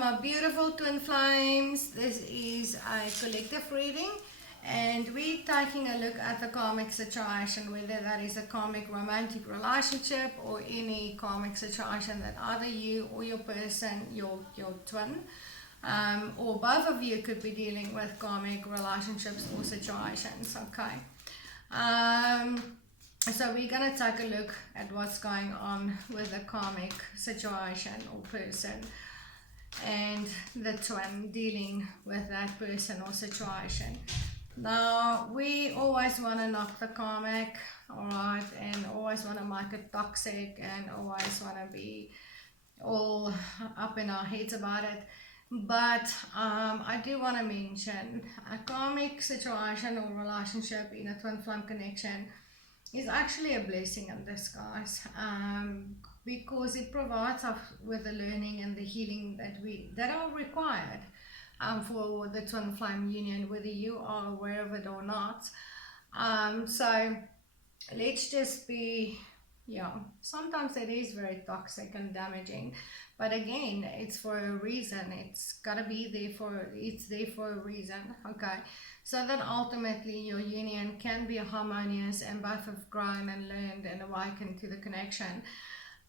my beautiful twin flames. This is a collective reading, and we're taking a look at the karmic situation, whether that is a karmic romantic relationship or any karmic situation that either you or your person, your twin, or both of you could be dealing with karmic relationships or situations. Okay. So we're going to take a look at what's going on with the karmic situation or person and the twin dealing with that person or situation. Now, we always want to knock the karmic, alright, and always want to make it toxic and always want to be all up in our heads about it. But I do want to mention a karmic situation or relationship in a twin flame connection is actually a blessing in disguise, because it provides us with the learning and the healing that are required for the twin flame union, whether you are aware of it or not. So let's just be, sometimes it is very toxic and damaging, but again, it's for a reason. It's gotta be it's there for a reason, okay? So that ultimately your union can be harmonious and both have grown and learned and awakened to the connection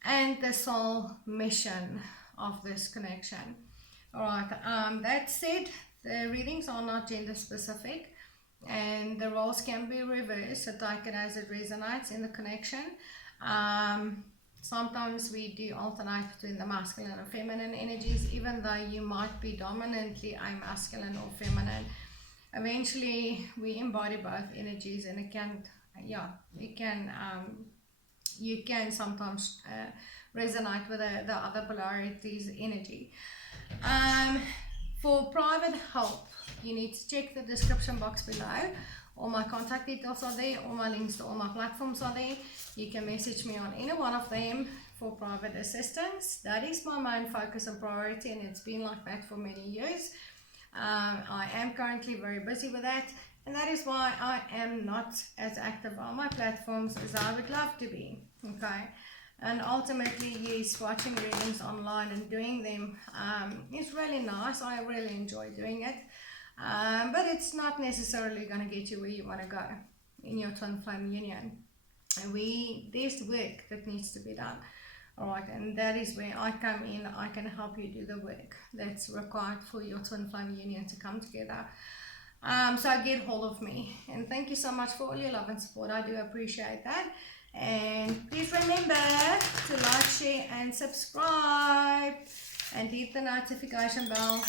and the soul mission of this connection. Alright, that said, the readings are not gender specific and the roles can be reversed, so take it as it resonates in the connection. Sometimes we do alternate between the masculine and feminine energies, even though you might be dominantly a masculine or feminine. Eventually we embody both energies, and you can sometimes resonate with the other polarity's energy. For private help, you need to check the description box below. All my contact details are there, all my links to all my platforms are there. You can message me on any one of them for private assistance. That is my main focus and priority, and it's been like that for many years. I am currently very busy with that, and that is why I am not as active on my platforms as I would love to be, okay? And ultimately, yes, watching readings online and doing them is really nice. I really enjoy doing it, but it's not necessarily going to get you where you want to go in your twin flame union. And there's work that needs to be done. Alright, and that is where I come in. I can help you do the work that's required for your twin flame union to come together. So get hold of me, and thank you so much for all your love and support. I do appreciate that. And please remember to like, share and subscribe, and hit the notification bell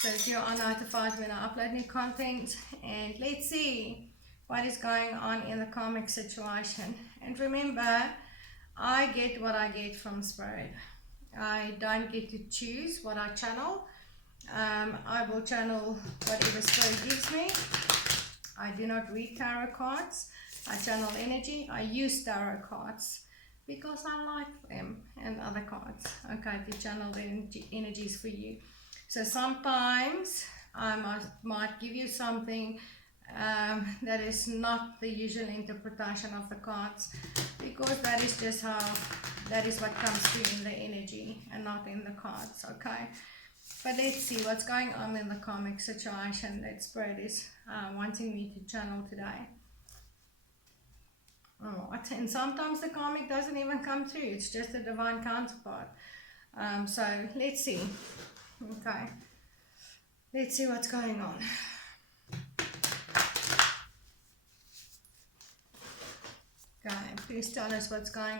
so that you are notified when I upload new content. And let's see what is going on in the karmic situation. And remember, I get what I get from Spirit. I don't get to choose what I channel. I will channel whatever Spirit gives me. I do not read tarot cards. I channel energy. I use tarot cards because I like them, and other cards, okay, to channel the energies for you. So sometimes I might give you something that is not the usual interpretation of the cards, because that is just that is what comes through in the energy and not in the cards, okay? But let's see what's going on in the karmic situation that Spirit is wanting me to channel today. Alright, and sometimes the karmic doesn't even come through, it's just a divine counterpart. So let's see, okay, let's see what's going on. Okay, please tell us what's going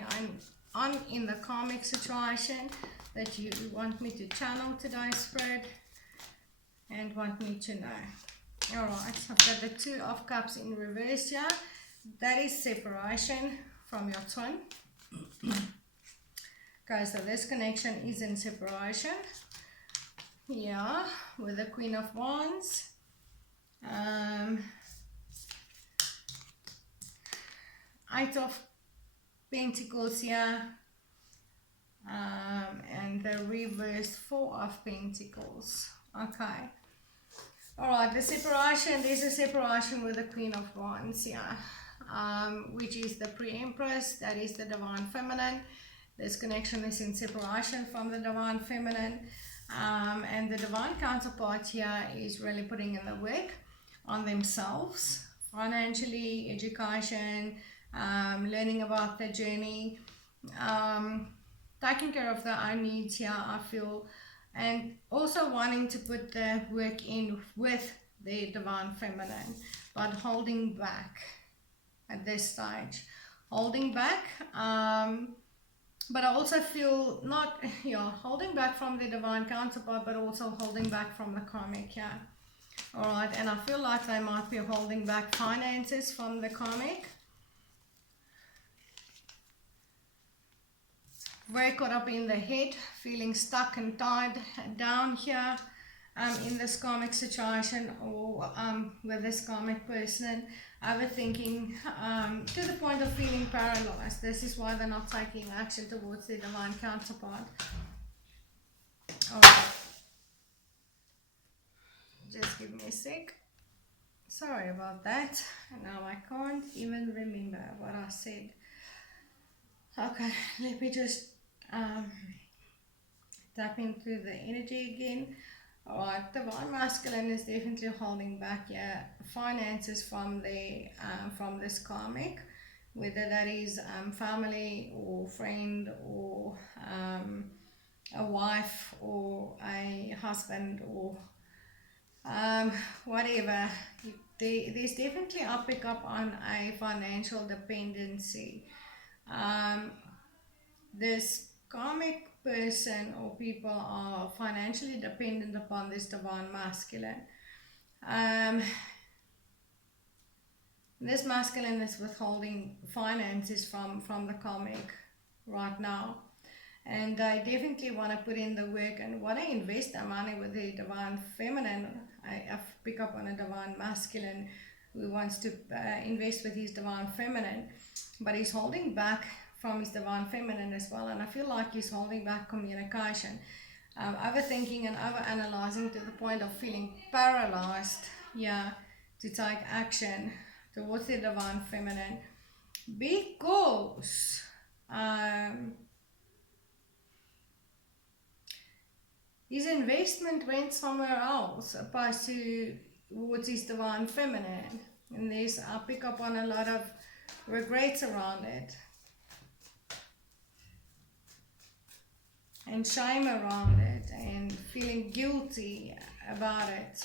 on in the karmic situation that you want me to channel today, Spirit, and want me to know. Alright, I've got the Two of Cups in reverse here. That is separation from your twin. Okay, so this connection is in separation. Yeah, with the Queen of Wands. Eight of Pentacles here, and the reversed Four of Pentacles. Okay, alright, the separation, there's a separation with the Queen of Wands here, which is the pre-empress, that is the divine feminine. This connection is in separation from the divine feminine. And the divine counterpart here is really putting in the work on themselves, financially, education, learning about their journey, taking care of their own needs here, I feel, and also wanting to put the work in with the divine feminine, but holding back at this stage, holding back. But I also feel not, holding back from the divine counterpart, but also holding back from the karmic here. Alright, and I feel like they might be holding back finances from the karmic. Very caught up in the head, feeling stuck and tied down here in this karmic situation, or with this karmic person, overthinking to the point of feeling paralyzed. This is why they're not taking action towards the divine counterpart. Alright, just give me a sec. Sorry about that. Now I can't even remember what I said. Okay, let me just tap into the energy again. Alright, divine masculine is definitely holding back finances from the from this karmic, whether that is family or friend or a wife or a husband or whatever. There's definitely a pick up on a financial dependency. This karmic person or people are financially dependent upon this divine masculine. This masculine is withholding finances from the karmic right now, and they definitely want to put in the work and want to invest their money with the divine feminine. I pick up on a divine masculine who wants to invest with his divine feminine, but he's holding back from his divine feminine as well, and I feel like he's holding back communication, overthinking and overanalyzing to the point of feeling paralyzed to take action towards the divine feminine, because his investment went somewhere else opposed to towards his divine feminine, and I pick up on a lot of regrets around it and shame around it and feeling guilty about it.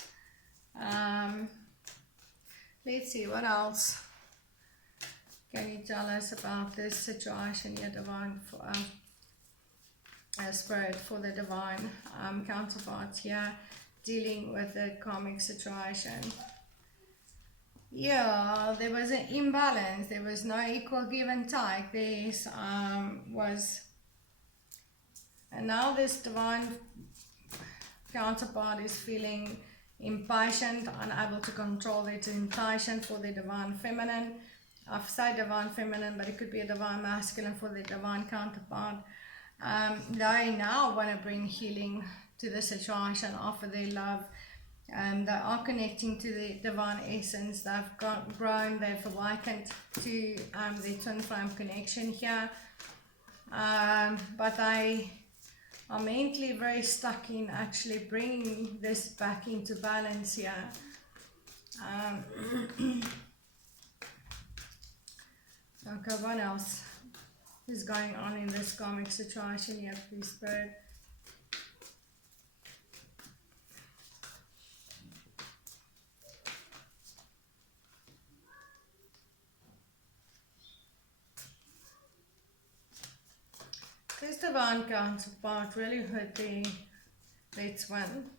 Let's see, what else can you tell us about this situation, your divine spirit, for the divine counterparts here dealing with the karmic situation? Yeah, there was an imbalance. There was no equal give and take. This and now this divine counterpart is feeling impatient, unable to control their temptation for the divine feminine. I've said divine feminine, but it could be a divine masculine for the divine counterpart. They now want to bring healing to the situation, offer their love. They are connecting to the divine essence. They've grown, they've awakened to their twin flame connection here. But they are mentally very stuck in actually bringing this back into balance here. Okay, what else is going on in this karmic situation here, please, Spirit? This divine counterpart really hurt their twin,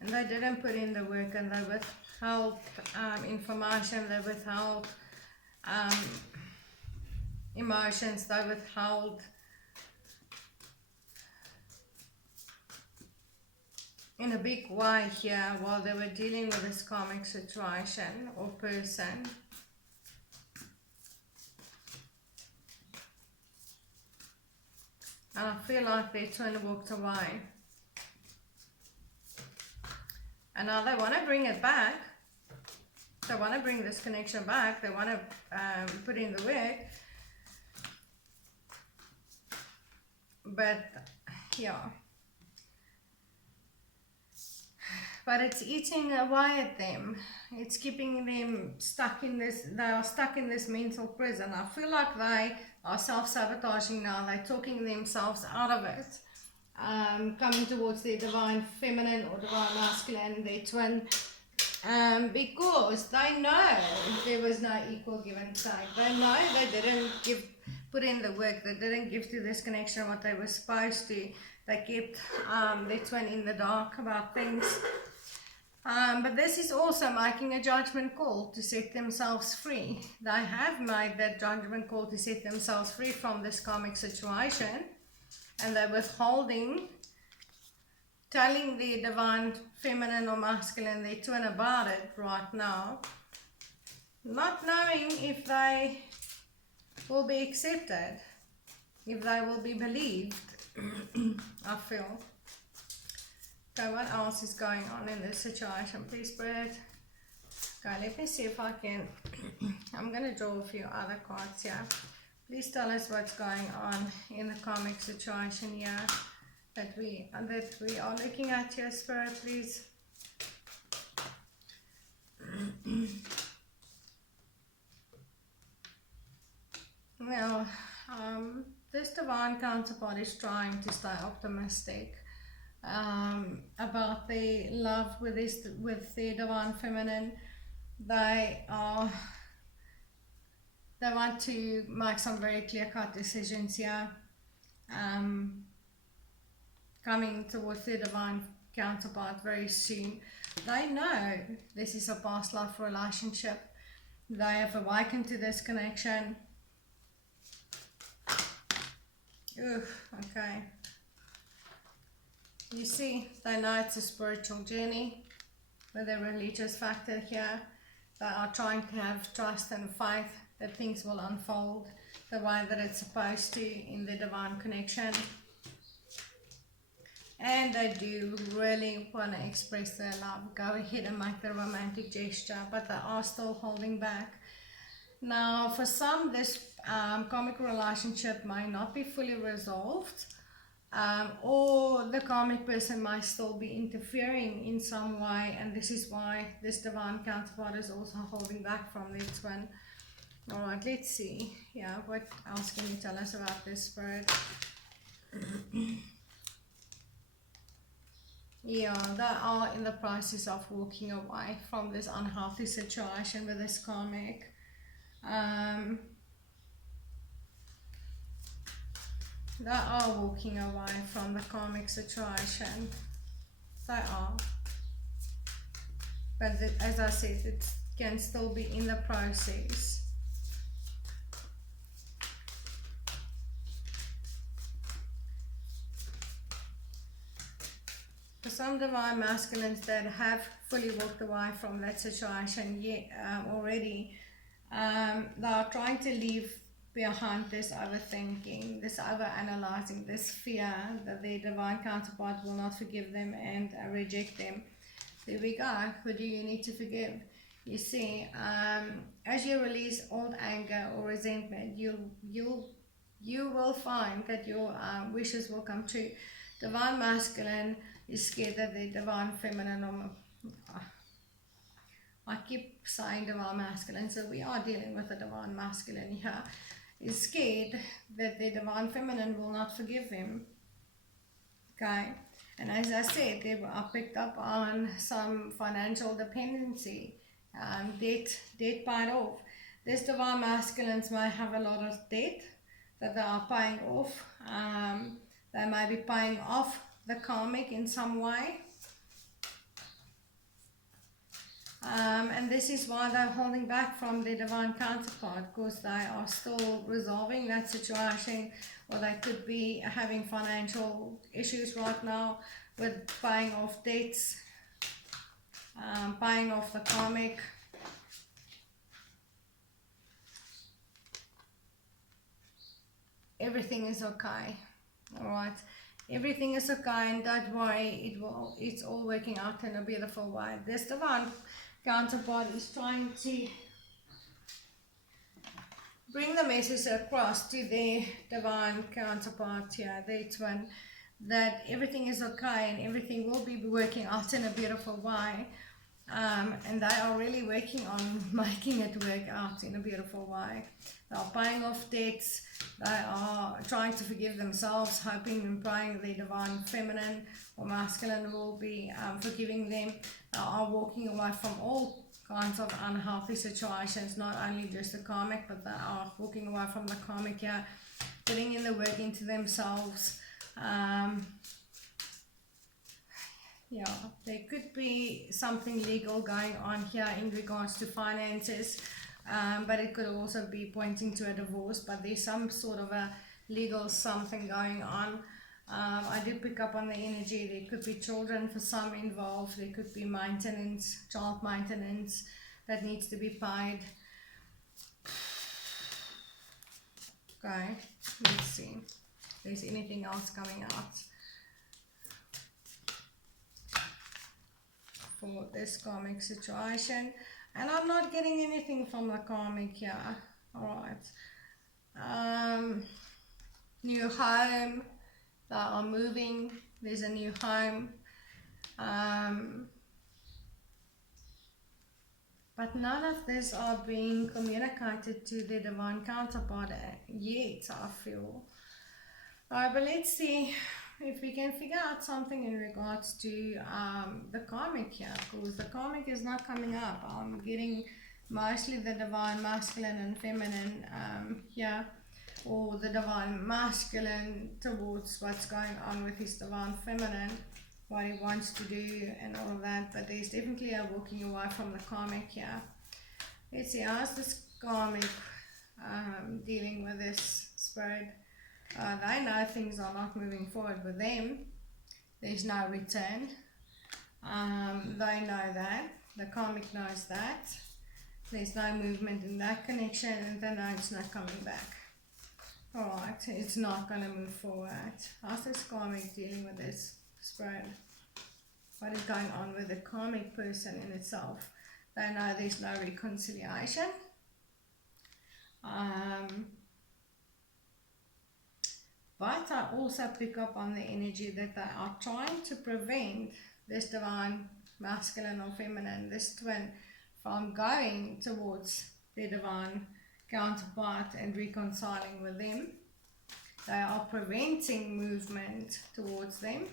and they didn't put in the work, and they withheld information, they withheld emotions, they withheld in a big way here while they were dealing with this karmic situation or person. And I feel like their twin walked away. And now they want to bring it back. They want to bring this connection back. They want to put in the work. But yeah. But it's eating away at them. It's keeping them stuck in this, they are stuck in this mental prison. I feel like they are self-sabotaging now. They're talking themselves out of it. Coming towards their divine feminine or divine masculine, their twin. Because they know there was no equal give and take. They know they didn't put in the work. They didn't give to this connection what they were supposed to. They kept their twin in the dark about things. But this is also making a judgment call to set themselves free. They have made that judgment call to set themselves free from this karmic situation, and they're withholding, telling the divine feminine or masculine, their twin, about it right now, not knowing if they will be accepted, if they will be believed. I feel. Okay, what else is going on in this situation? Please, Spirit. Okay, let me see if I can. I'm going to draw a few other cards here. Please tell us what's going on in the karmic situation here that we are looking at here, Spirit, please. Well, this divine counterpart is trying to stay optimistic about their love with their divine feminine. They want to make some very clear-cut decisions here, coming towards their divine counterpart very soon. They know this is a past life relationship. They have awakened to this connection. Okay. You see, they know it's a spiritual journey with a religious factor here. They are trying to have trust and faith that things will unfold the way that it's supposed to in the divine connection. And they do really want to express their love, go ahead and make the romantic gesture, but they are still holding back. Now, for some, this karmic relationship might not be fully resolved, or the karmic person might still be interfering in some way, and this is why this divine counterpart is also holding back from their twin. Alright, let's see. Yeah, what else can you tell us about this, Spirit? Yeah, they are in the process of walking away from this unhealthy situation with this karmic. They are walking away from the karmic situation. They are. But as I said, it can still be in the process. For some divine masculines that have fully walked away from that situation already, they are trying to leave behind this overthinking, this overanalyzing, this fear that their divine counterpart will not forgive them and reject them. There we go. Who do you need to forgive? You see, as you release old anger or resentment, you will find that your wishes will come true. Divine masculine is scared that the divine feminine, I keep saying divine masculine, so we are dealing with a divine masculine here, is scared that the divine feminine will not forgive him. Okay, and as I said, they were picked up on some financial dependency, debt paid off. This divine masculines may have a lot of debt that they are paying off. They may be paying off the karmic in some way. And this is why they're holding back from their divine counterpart, because they are still resolving that situation, or they could be having financial issues right now with paying off debts, paying off the karmic. Everything is okay. Alright, everything is okay, and don't worry, it's all working out in a beautiful way. This divine counterpart is trying to bring the message across to their divine counterpart here, their twin, that everything is okay and everything will be working out in a beautiful way. And they are really working on making it work out in a beautiful way. They are paying off debts, they are trying to forgive themselves, hoping and praying the divine feminine or masculine will be forgiving them. They are walking away from all kinds of unhealthy situations, not only just the karmic, but they are walking away from the karmic here, putting in the work into themselves. Yeah, there could be something legal going on here in regards to finances, but it could also be pointing to a divorce, but there's some sort of a legal something going on. I did pick up on the energy. There could be children for some involved. There could be maintenance, child maintenance that needs to be paid. Okay, let's see if there's anything else coming out for this karmic situation. And I'm not getting anything from the karmic here. Alright. New home. They are moving. There's a new home. But none of this are being communicated to the divine counterpart yet, I feel. But let's see if we can figure out something in regards to the karmic here, because the karmic is not coming up. I'm getting mostly the divine masculine and feminine here, or the divine masculine towards what's going on with his divine feminine, what he wants to do and all of that. But there's definitely a walking away from the karmic here. Let's see, how's this karmic dealing with this spirit? They know things are not moving forward with them. There's no return. They know that. The karmic knows that. There's no movement in that connection, and they know it's not coming back. Alright, it's not going to move forward. How's this karmic dealing with this spirit? What is going on with the karmic person in itself? They know there's no reconciliation. But I also pick up on the energy that they are trying to prevent this divine masculine or feminine, this twin, from going towards their divine counterpart and reconciling with them. They are preventing movement towards them.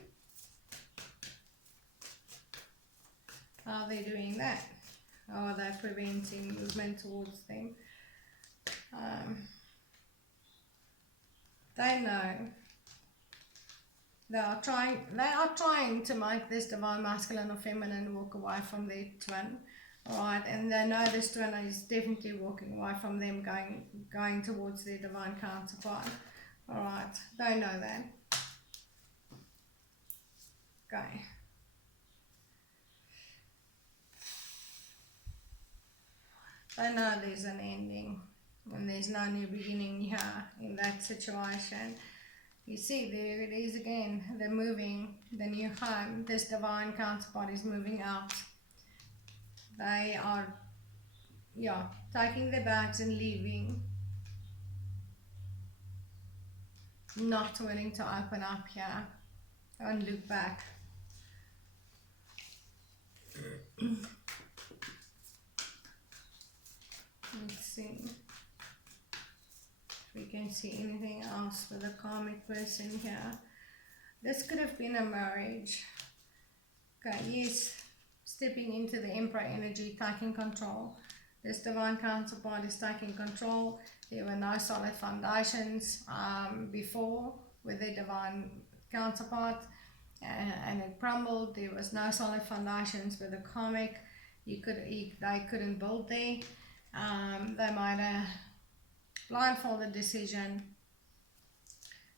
How are they doing that? How are they preventing movement towards them? They know they are trying to make this divine masculine or feminine walk away from their twin. Alright, and they know this twin is definitely walking away from them, going towards their divine counterpart. Alright, they know that. Okay. They know there's an ending. And there's no new beginning here in that situation. You see, there it is again. They're moving, the new home. This divine counterpart is moving out. They are, taking their bags and leaving. Not willing to open up here and look back. Let's see. We can see anything else for the karmic person here. This could have been a marriage. Okay, yes, stepping into the Emperor energy, taking control. This divine counterpart is taking control. There were no solid foundations before with the divine counterpart, and it crumbled. There was no solid foundations with the karmic. They couldn't build there. They made a blindfolded decision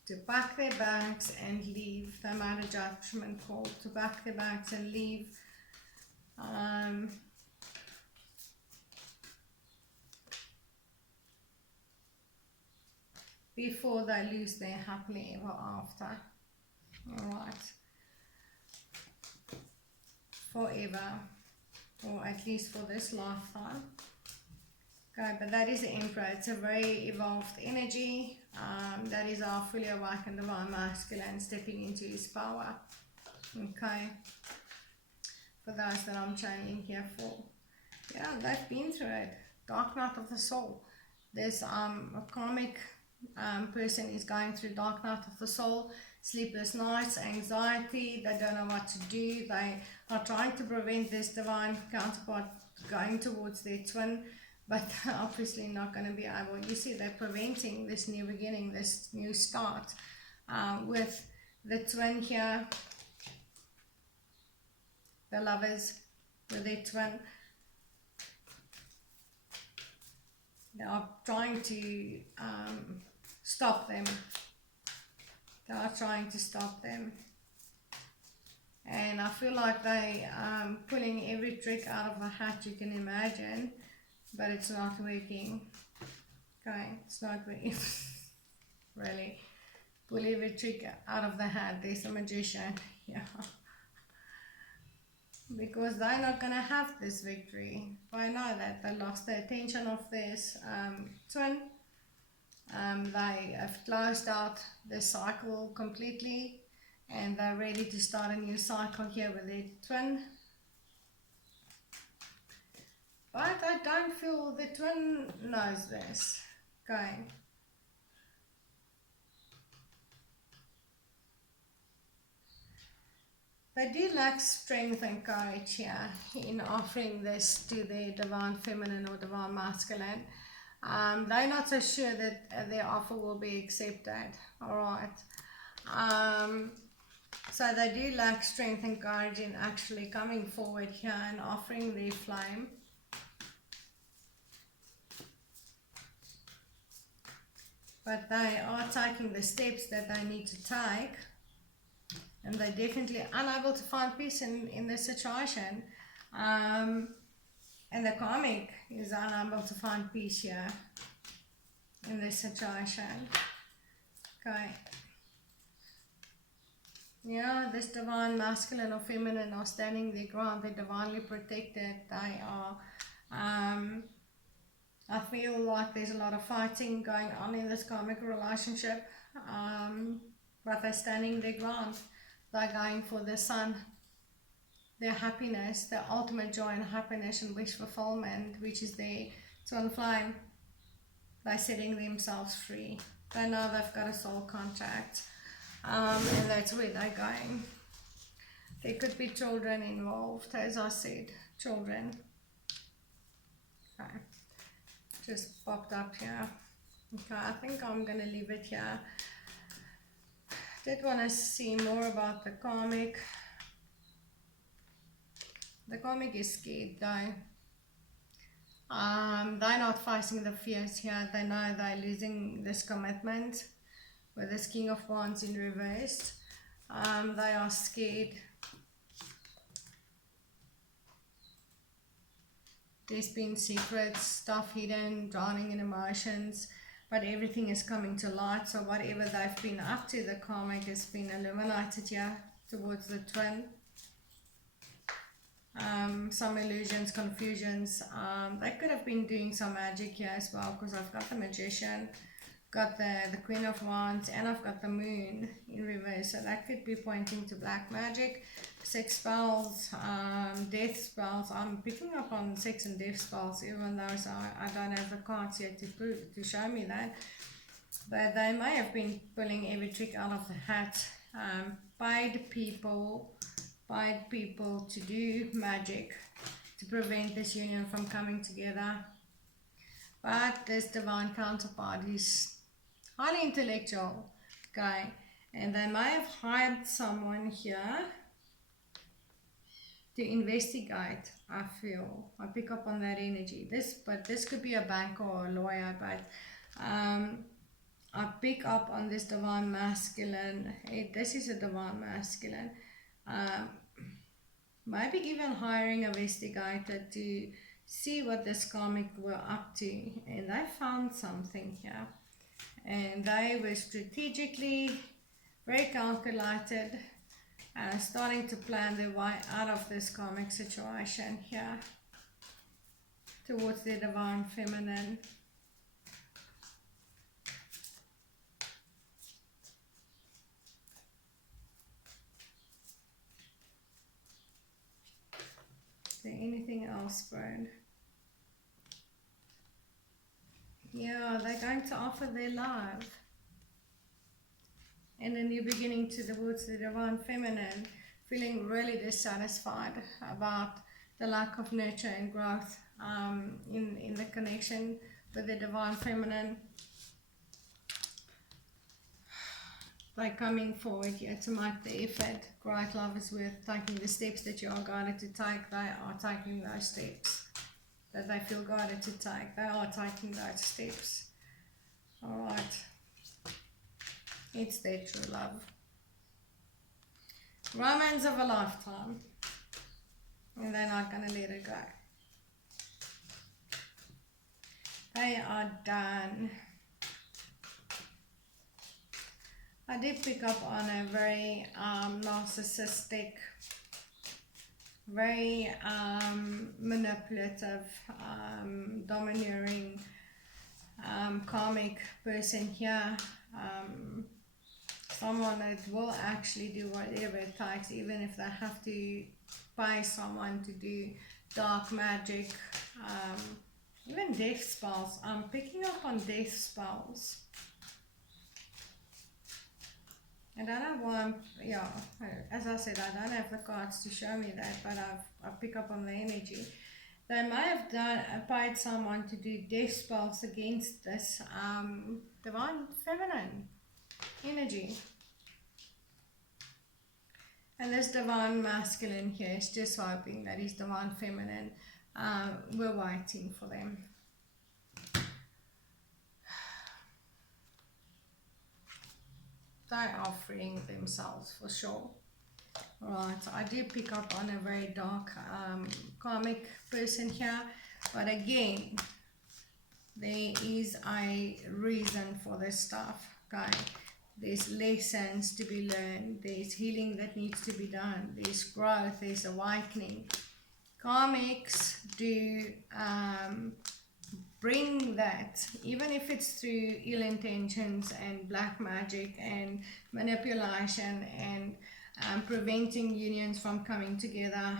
to pack their bags and leave. They made a judgment call to pack their bags and leave. Before they lose their happily ever after. Alright. Forever. Or at least for this lifetime. Okay, but that is the Emperor. It's a very evolved energy. That is our fully awakened divine masculine stepping into his power. Okay. For those that I'm channeling here for. Yeah, they've been through it. Dark night of the soul. This a karmic person is going through dark night of the soul, sleepless nights, anxiety, they don't know what to do, they are trying to prevent this divine counterpart going towards their twin, but they're obviously not going to be able. You see, they're preventing this new beginning, this new start with the twin here, the lovers with their twin. They are trying to stop them. They are trying to stop them. And I feel like they pulling every trick out of the hat you can imagine, but it's not working. Okay, it's not working. Really. Pull every trick out of the hat. There's a magician. Yeah. Because they're not going to have this victory. I know that they lost the attention of this twin. They have closed out the cycle completely, and they're ready to start a new cycle here with their twin. But I don't feel the twin knows this. Okay. They do lack strength and courage here in offering this to their divine feminine or divine masculine. They're not so sure that their offer will be accepted. Alright. So they do lack strength and courage in actually coming forward here and offering their flame. But they are taking the steps that they need to take. And they're definitely unable to find peace in this situation. And the karmic is unable to find peace here in this situation. Okay. Yeah, this divine masculine or feminine are standing their ground. They're divinely protected. They are, I feel like there's a lot of fighting going on in this karmic relationship. But they're standing their ground. They're going for the sun, their happiness, their ultimate joy and happiness and wish fulfillment, which is their twin flame. They're setting themselves free. They know they've got a soul contract, and that's where they're going. There could be children involved, as I said, children. Okay, just popped up here. Okay, I think I'm going to leave it here. Did want to see more about the karmic. The karmic is scared though. They're not facing the fears here. They know they're losing this commitment with this King of Wands in reverse. They are scared. There's been secrets, stuff hidden, drowning in emotions. But everything is coming to light, so whatever they've been up to, the karmic has been illuminated here towards the twin. Some illusions, confusions. They could have been doing some magic here as well, because I've got the magician, got the Queen of Wands, and I've got the moon in reverse. So that could be pointing to black magic, sex spells, death spells. I'm picking up on sex and death spells, even though I don't have the cards yet to show me that. But they may have been pulling every trick out of the hat. Paid people to do magic to prevent this union from coming together. But this divine counterpart is highly intellectual, okay, and they may have hired someone here to investigate. I feel I pick up on that energy. This could be a banker or a lawyer, but I pick up on this divine masculine. This is a divine masculine. Maybe even hiring an investigator to see what this karmic were up to, and they found something here, and they were strategically very calculated, starting to plan their way out of this karmic situation here towards their divine feminine. anything else, Spirit? Yeah, they're going to offer their love and a new beginning towards the Divine Feminine, feeling really dissatisfied about the lack of nurture and growth in the connection with the Divine Feminine. By coming forward here to make the effort. Great love is worth taking the steps that you are guided to take. They are taking those steps that they feel guided to take. They are taking those steps. Alright. It's their true love. Romance of a lifetime. And they're not going to let it go. They are done. I did pick up on a very narcissistic, very manipulative, domineering, karmic person here. Someone that will actually do whatever it takes, even if they have to pay someone to do dark magic, even death spells. I'm picking up on death spells. I don't know why yeah, as I said, I don't have the cards to show me that, but I pick up on the energy. They may have paid someone to do death spells against this Divine Feminine energy. And this Divine Masculine here is just hoping that his Divine Feminine, we're waiting for them. They are freeing themselves for sure. Right, I do pick up on a very dark karmic person here, but again, there is a reason for this stuff, okay? There's lessons to be learned, there's healing that needs to be done, there's growth, there's awakening. Karmics do bring that, even if it's through ill intentions and black magic and manipulation and preventing unions from coming together,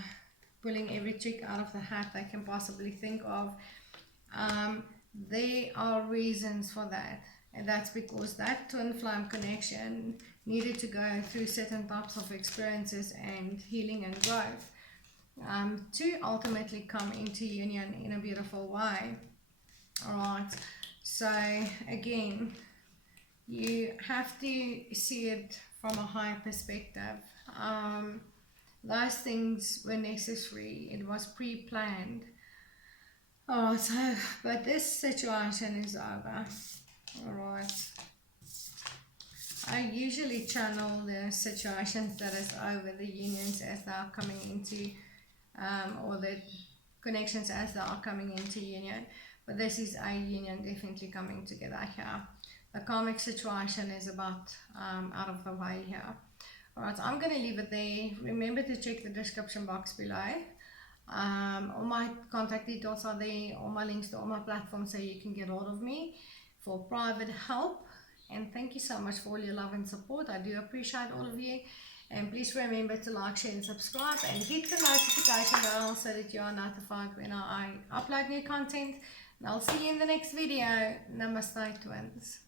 pulling every trick out of the hat they can possibly think of. There are reasons for that, and that's because that twin flame connection needed to go through certain types of experiences and healing and growth to ultimately come into union in a beautiful way. Alright, so again, you have to see it from a higher perspective. Those things were necessary, it was pre-planned. Oh, so, but this situation is over. Alright. I usually channel the situations that is over, the unions as they are coming into, or the connections as they are coming into union. But this is a union definitely coming together here. The karmic situation is about out of the way here. Alright, I'm going to leave it there. Remember to check the description box below. All my contact details are there, all my links to all my platforms, so you can get hold of me for private help. And thank you so much for all your love and support. I do appreciate all of you. And please remember to like, share and subscribe, and hit the notification bell so that you are notified when I upload new content. And I'll see you in the next video. Namaste, twins.